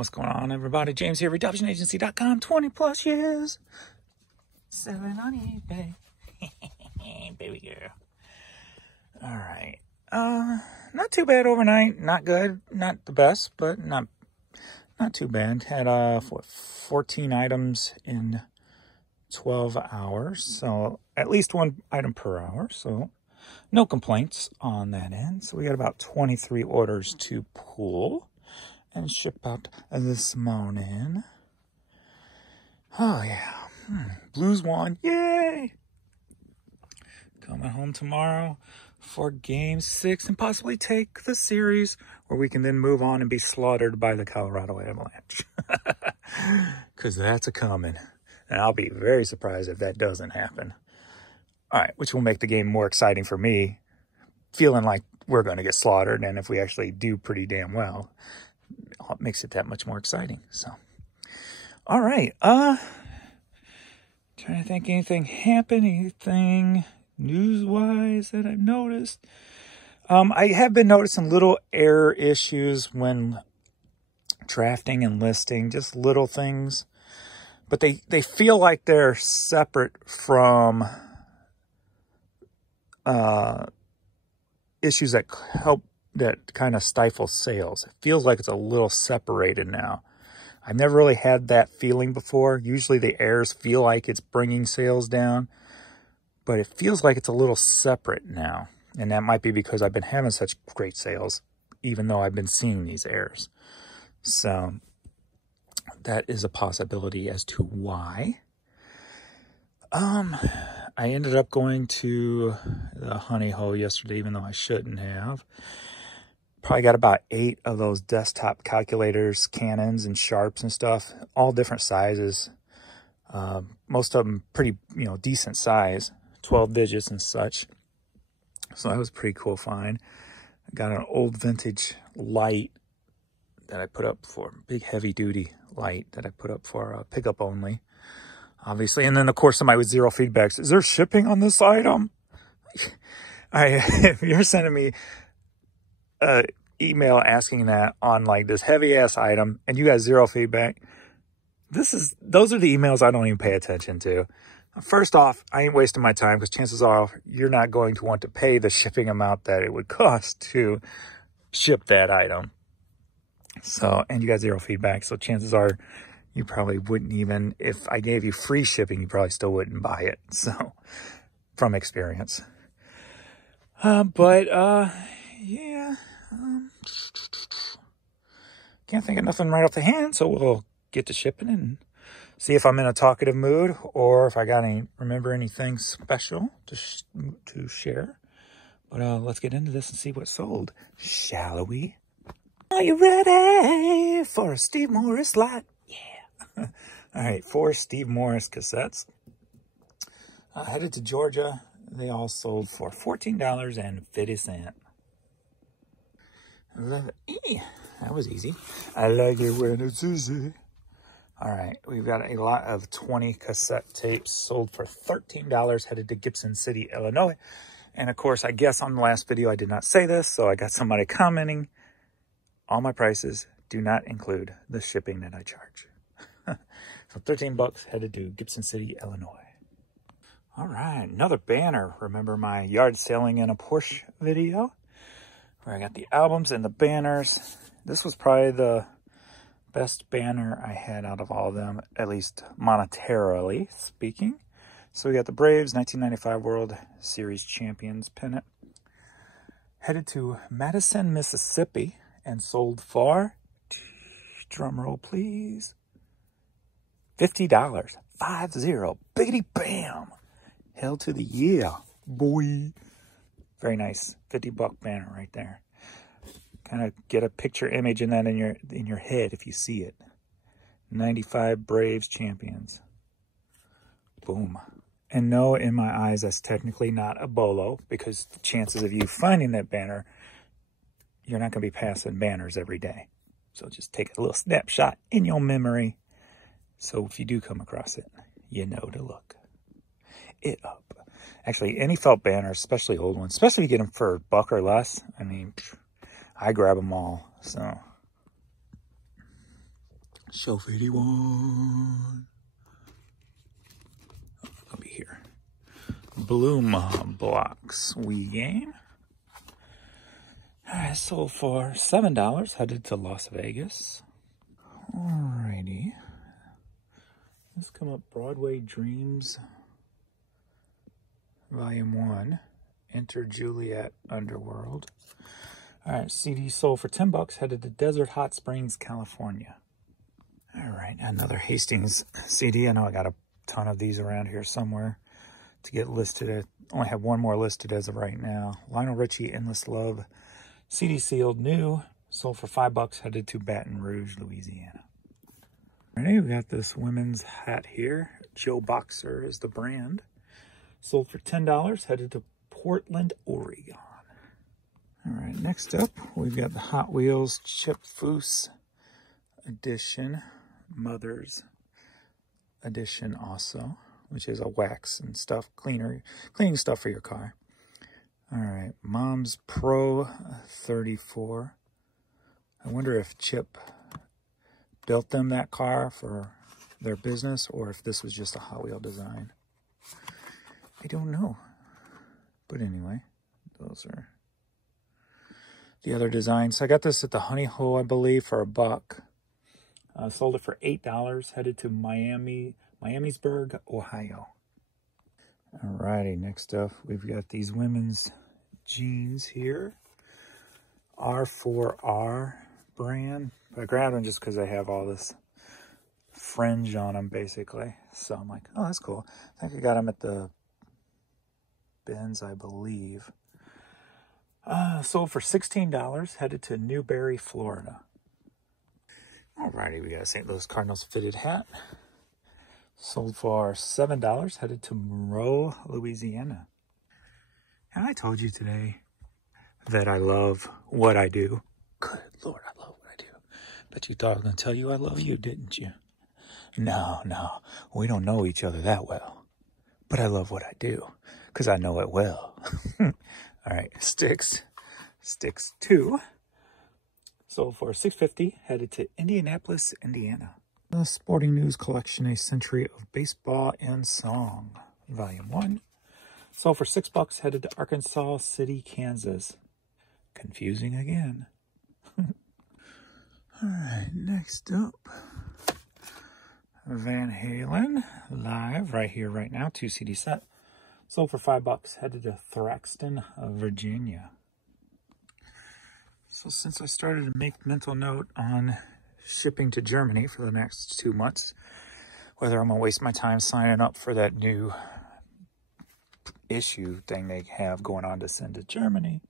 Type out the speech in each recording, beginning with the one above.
What's going on, everybody? James here, redemptionagency.com, 20 plus years. Selling on eBay. Baby girl. All right. Not too bad overnight. Not good. Not the best, but not too bad. Had 14 items in 12 hours. So at least one item per hour. So no complaints on that end. So we got about 23 orders to pull and ship out this morning. Oh, yeah. Blues won. Yay! Coming home tomorrow for Game 6 and possibly take the series, where we can then move on and be slaughtered by the Colorado Avalanche. Because that's a coming. And I'll be very surprised if that doesn't happen. All right, which will make the game more exciting for me, feeling like we're going to get slaughtered. And if we actually do pretty damn well, it makes it that much more exciting. So, all right. Trying to think anything happened, anything news-wise that I've noticed. I have been noticing little error issues when drafting and listing, just little things. But they feel like they're separate from issues that kind of stifle sales. It feels like it's a little separated now. I've never really had that feeling before. Usually the errors feel like it's bringing sales down, but it feels like it's a little separate now. And that might be because I've been having such great sales, even though I've been seeing these errors. So that is a possibility as to why. I ended up going to the honey hole yesterday, even though I shouldn't have. Probably got about 8 of those desktop calculators, Canons and Sharps and stuff, all different sizes. Most of them pretty, decent size, 12 digits and such. So that was a pretty cool find. I got an old vintage light that I put up for, big heavy duty light that I put up for pickup only, obviously. And then of course somebody with zero feedbacks. Is there shipping on this item? If you're sending me email asking that on like this heavy ass item and you got zero feedback, those are the emails I don't even pay attention to. First off, I ain't wasting my time because chances are you're not going to want to pay the shipping amount that it would cost to ship that item. So, and you got zero feedback. So chances are you probably wouldn't even, if I gave you free shipping, you probably still wouldn't buy it. So from experience. Yeah. Can't think of nothing right off the hand, so we'll get to shipping and see if I'm in a talkative mood or if I remember anything special to share. But let's get into this and see what sold, shall we? Are you ready for a Steve Morris lot? Yeah. All right, 4 Steve Morris cassettes. Headed to Georgia. They all sold for $14.50. That was easy. I like it when it's easy. All right, we've got a lot of 20 cassette tapes sold for $13, headed to Gibson City, Illinois. And of course, I guess on the last video I did not say this, so I got somebody commenting. All my prices do not include the shipping that I charge. So 13 bucks, headed to Gibson City, Illinois. All right, another banner. Remember my yard selling in a Porsche video, where I got the albums and the banners. This was probably the best banner I had out of all of them, at least monetarily speaking. So we got the Braves 1995 World Series Champions pennant. Headed to Madison, Mississippi, and sold for, drum roll please, $50. 50. Biggity bam. Hell to the yeah, boy. Very nice. 50-buck banner right there. Kind of get a picture image in that in your head if you see it. 95 Braves champions. Boom. And no, in my eyes, that's technically not a bolo, because the chances of you finding that banner, you're not going to be passing banners every day. So just take a little snapshot in your memory. So if you do come across it, you know to look it up. Actually, any felt banners, especially old ones, especially if you get them for $1 or less, I mean, I grab them all. So Shelf 81. I'll be here. Bloom Blocks Wii game. I sold for $7, headed to Las Vegas. Alrighty. Let's come up Broadway Dreams, Volume 1. Enter Juliet Underworld. Alright, CD sold for $10, headed to Desert Hot Springs, California. Alright, another Hastings CD. I know I got a ton of these around here somewhere to get listed. I only have one more listed as of right now. Lionel Richie, Endless Love. CD sealed, new, sold for $5, headed to Baton Rouge, Louisiana. Alright, we got this women's hat here. Joe Boxer is the brand. Sold for $10, headed to Portland, Oregon. Alright, next up, we've got the Hot Wheels Chip Foose Edition, Mother's Edition also, which is a wax and stuff, cleaning stuff for your car. Alright, Mom's Pro 34. I wonder if Chip built them that car for their business or if this was just a Hot Wheel design. I don't know. But anyway, those are the other designs. I got this at the Honey Hole, I believe, for $1. Sold it for $8, headed to Miamisburg, Ohio. Alrighty, next up, we've got these women's jeans here. R4R brand. I grabbed them just because they have all this fringe on them, basically. So I'm like, oh, that's cool. I think I got them at the bins, I believe. Sold for $16, headed to Newberry, Florida. Alrighty, we got a St. Louis Cardinals fitted hat. Sold for $7, headed to Monroe, Louisiana. And I told you today that I love what I do. Good Lord, I love what I do. Bet you thought I was going to tell you I love you, didn't you? No, we don't know each other that well. But I love what I do, because I know it well. Alright, Sticks 2. Sold for $6.50, headed to Indianapolis, Indiana. The Sporting News Collection, A Century of Baseball and Song, Volume 1. Sold for $6, headed to Arkansas City, Kansas. Confusing again. Alright, next up. Van Halen, live, right here, right now, 2 CD set. Sold for $5, headed to Thaxton, Virginia. So since I started to make mental note on shipping to Germany for the next 2 months, whether I'm going to waste my time signing up for that new issue thing they have going on to send to Germany,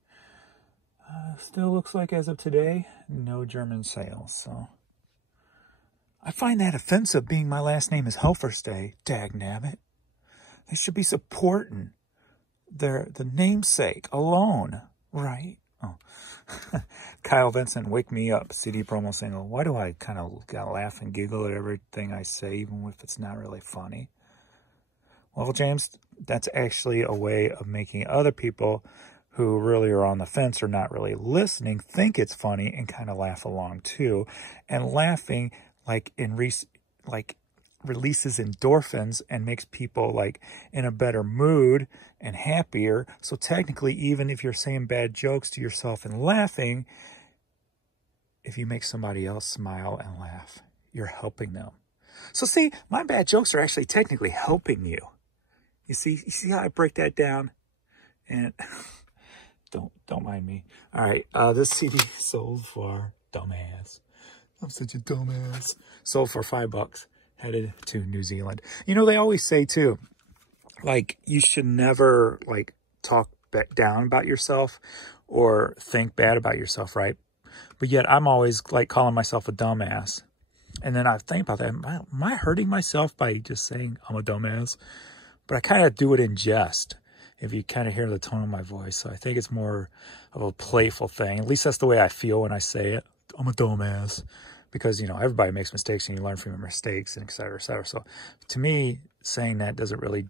still looks like as of today, no German sales. So I find that offensive, being my last name is Helferstay, dagnabbit. They should be supporting the namesake alone, right? Oh. Kyle Vincent, Wake Me Up, CD promo single. Why do I kind of laugh and giggle at everything I say, even if it's not really funny? Well, James, that's actually a way of making other people who really are on the fence or not really listening think it's funny and kind of laugh along too. And laughing releases endorphins and makes people in a better mood and happier. So technically, even if you're saying bad jokes to yourself and laughing, if you make somebody else smile and laugh, you're helping them. So see, my bad jokes are actually technically helping you. You see how I break that down? And don't mind me. All right, this CD sold for dumbass. I'm such a dumbass. Sold for $5. Headed to New Zealand. You know, they always say too, you should never talk down about yourself or think bad about yourself, right? But yet I'm always calling myself a dumbass. And then I think about that, am I hurting myself by just saying I'm a dumbass? But I kind of do it in jest, if you kind of hear the tone of my voice. So I think it's more of a playful thing. At least that's the way I feel when I say it. I'm a dumbass. Because, everybody makes mistakes and you learn from your mistakes and et cetera, et cetera. So to me, saying that doesn't really,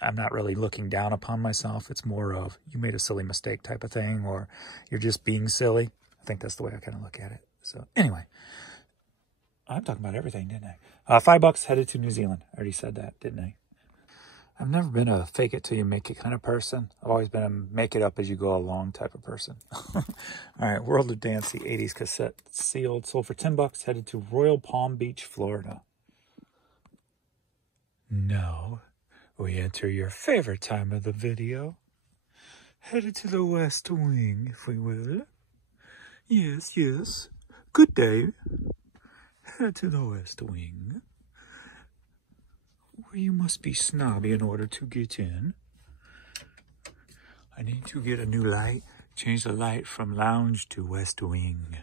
I'm not really looking down upon myself. It's more of, you made a silly mistake type of thing, or you're just being silly. I think that's the way I kind of look at it. So anyway, I'm talking about everything, didn't I? $5 headed to New Zealand. I already said that, didn't I? I've never been a fake it till you make it kind of person. I've always been a make it up as you go along type of person. All right, World of Dance, the 80s cassette sealed, sold for $10, headed to Royal Palm Beach, Florida. Now, we enter your favorite time of the video. Headed to the West Wing, if we will. Yes, yes. Good day. Headed to the West Wing, where you must be snobby in order to get in. I need to get a new light. Change the light from lounge to West Wing.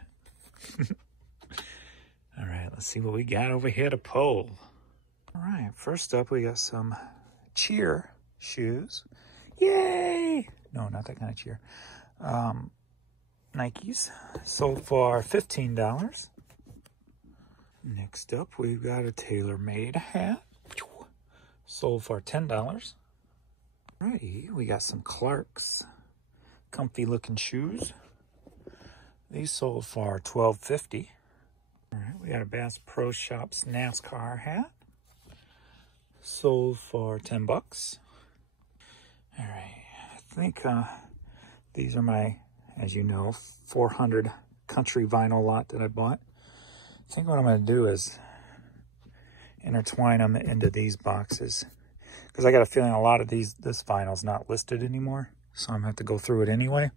All right, let's see what we got over here to pull. All right, first up, we got some cheer shoes. Yay! No, not that kind of cheer. Nikes, sold for $15. Next up, we've got a tailor-made hat, sold for $10. Alrighty, we got some Clarks, comfy-looking shoes. These sold for $12.50. All right, we got a Bass Pro Shops NASCAR hat, sold for $10. All right, I think these are my, as you know, 400 country vinyl lot that I bought. I think what I'm going to do is intertwine them into these boxes, because I got a feeling a lot of this vinyl's not listed anymore, so I'm going to have to go through it anyway.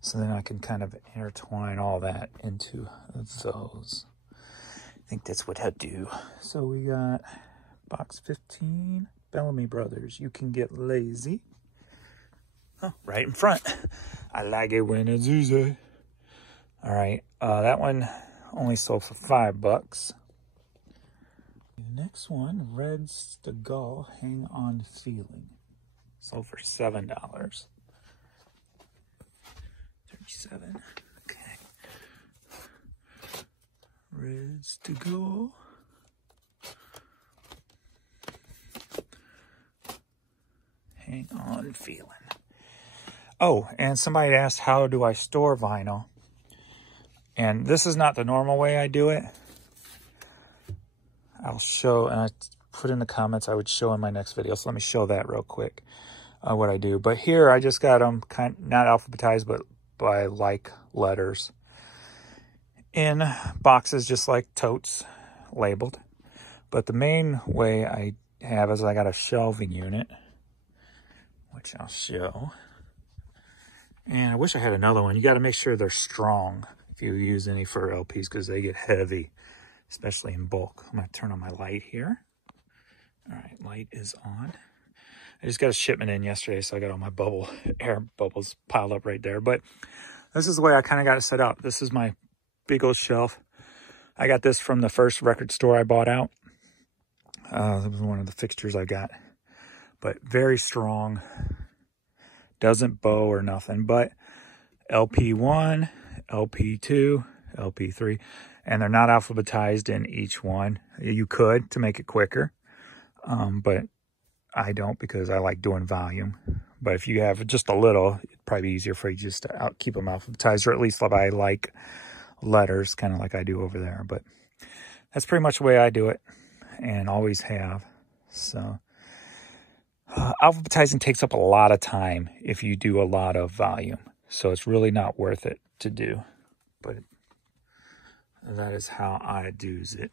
So then I can kind of intertwine all that into those. I think that's what I'll do. So we got box 15, Bellamy Brothers, You Can Get Lazy. Oh, right in front. I like it when it's easy. All right, that one only sold for $5. The next one, Red Stegall, Hang On Feeling, sold for $7. 37. Okay. Red Stegall. Hang On Feeling. Oh, and somebody asked, how do I store vinyl? And this is not the normal way I do it. I'll show, and I put in the comments I would show in my next video. So let me show that real quick, what I do. But here I just got them not alphabetized, but by like letters in boxes, just like totes labeled. But the main way I have is I got a shelving unit, which I'll show. And I wish I had another one. You got to make sure they're strong if you use any for LPs, because they get heavy, especially in bulk. I'm going to turn on my light here. All right, light is on. I just got a shipment in yesterday, so I got all my air bubbles piled up right there. But this is the way I kind of got it set up. This is my big old shelf. I got this from the first record store I bought out. That was one of the fixtures I got. But very strong. Doesn't bow or nothing. But LP1, LP2, LP3. And they're not alphabetized in each one. You could to make it quicker. But I don't, because I like doing volume. But if you have just a little, it'd probably be easier for you just to keep them alphabetized, or at least by like letters, kind of like I do over there. But that's pretty much the way I do it, and always have. So alphabetizing takes up a lot of time if you do a lot of volume. So it's really not worth it to do. But that is how I do's it.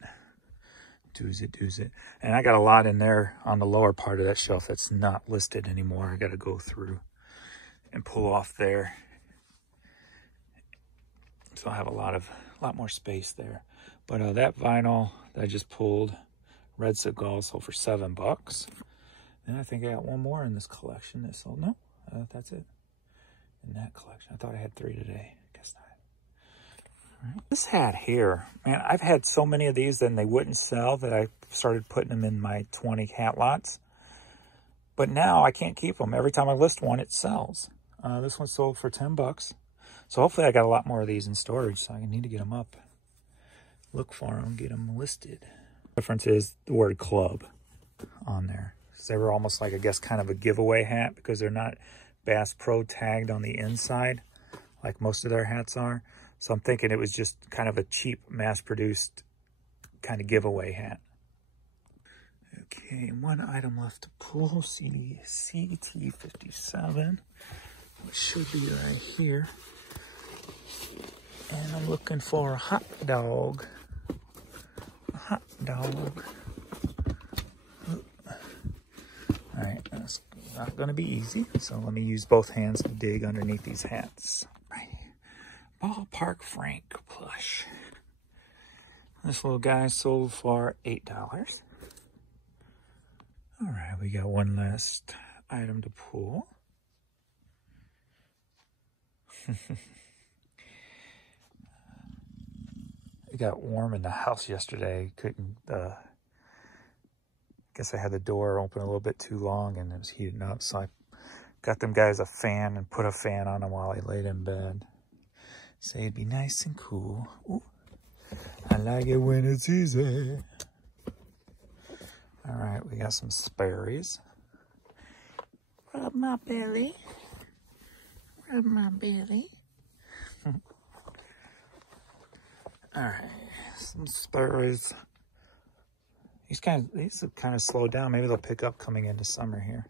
Do's it. And I got a lot in there on the lower part of that shelf that's not listed anymore. I got to go through and pull off there. So I have a lot more space there. But that vinyl that I just pulled, Red Stegall, sold for $7. And I think I got one more in this collection that sold. No, that's it. In that collection. I thought I had 3 today. Guess not. Right. This hat here, man, I've had so many of these and they wouldn't sell that I started putting them in my 20 hat lots. But now I can't keep them. Every time I list one, it sells. This one sold for $10. So hopefully I got a lot more of these in storage, so I need to get them up. Look for them, get them listed. The difference is the word club on there. So they were almost like, I guess, kind of a giveaway hat, because they're not Bass Pro tagged on the inside like most of their hats are. So I'm thinking it was just kind of a cheap mass-produced kind of giveaway hat. Okay, one item left to pull, CT57, which should be right here. And I'm looking for a hot dog. A hot dog. All right, that's not gonna be easy, so let me use both hands to dig underneath these hats. Ballpark Frank plush. This little guy sold for $8. All right, we got one last item to pull. It got warm in the house yesterday. Couldn't, guess I had the door open a little bit too long and it was heating up. So I got them guys a fan and put a fan on them while I laid in bed. So it'd be nice and cool. Ooh, I like it when it's easy. All right, we got some Sperry's. Rub my belly. Rub my belly. All right, some Sperry's. These have kind of slowed down. Maybe they'll pick up coming into summer here.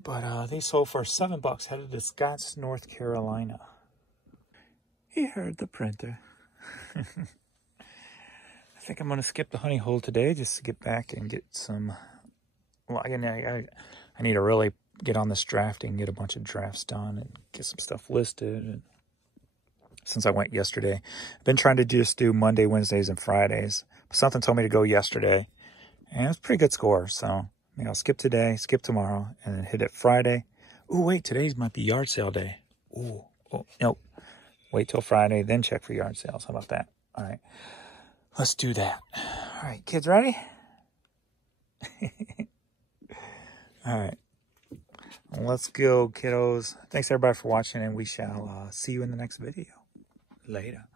But they sold for $7. Headed to Scotts, North Carolina. He heard the printer. I think I'm gonna skip the honey hole today just to get back and get some. Well, I need to really get on this drafting, get a bunch of drafts done, and get some stuff listed. And since I went yesterday, I've been trying to just do Monday, Wednesdays, and Fridays. Something told me to go yesterday, and it's a pretty good score. So I'll skip today, skip tomorrow, and then hit it Friday. Ooh, wait, today's might be yard sale day. Ooh, oh, nope. Wait till Friday, then check for yard sales. How about that? All right, let's do that. All right, kids ready? All right, let's go, kiddos. Thanks, everybody, for watching, and we shall see you in the next video. Later.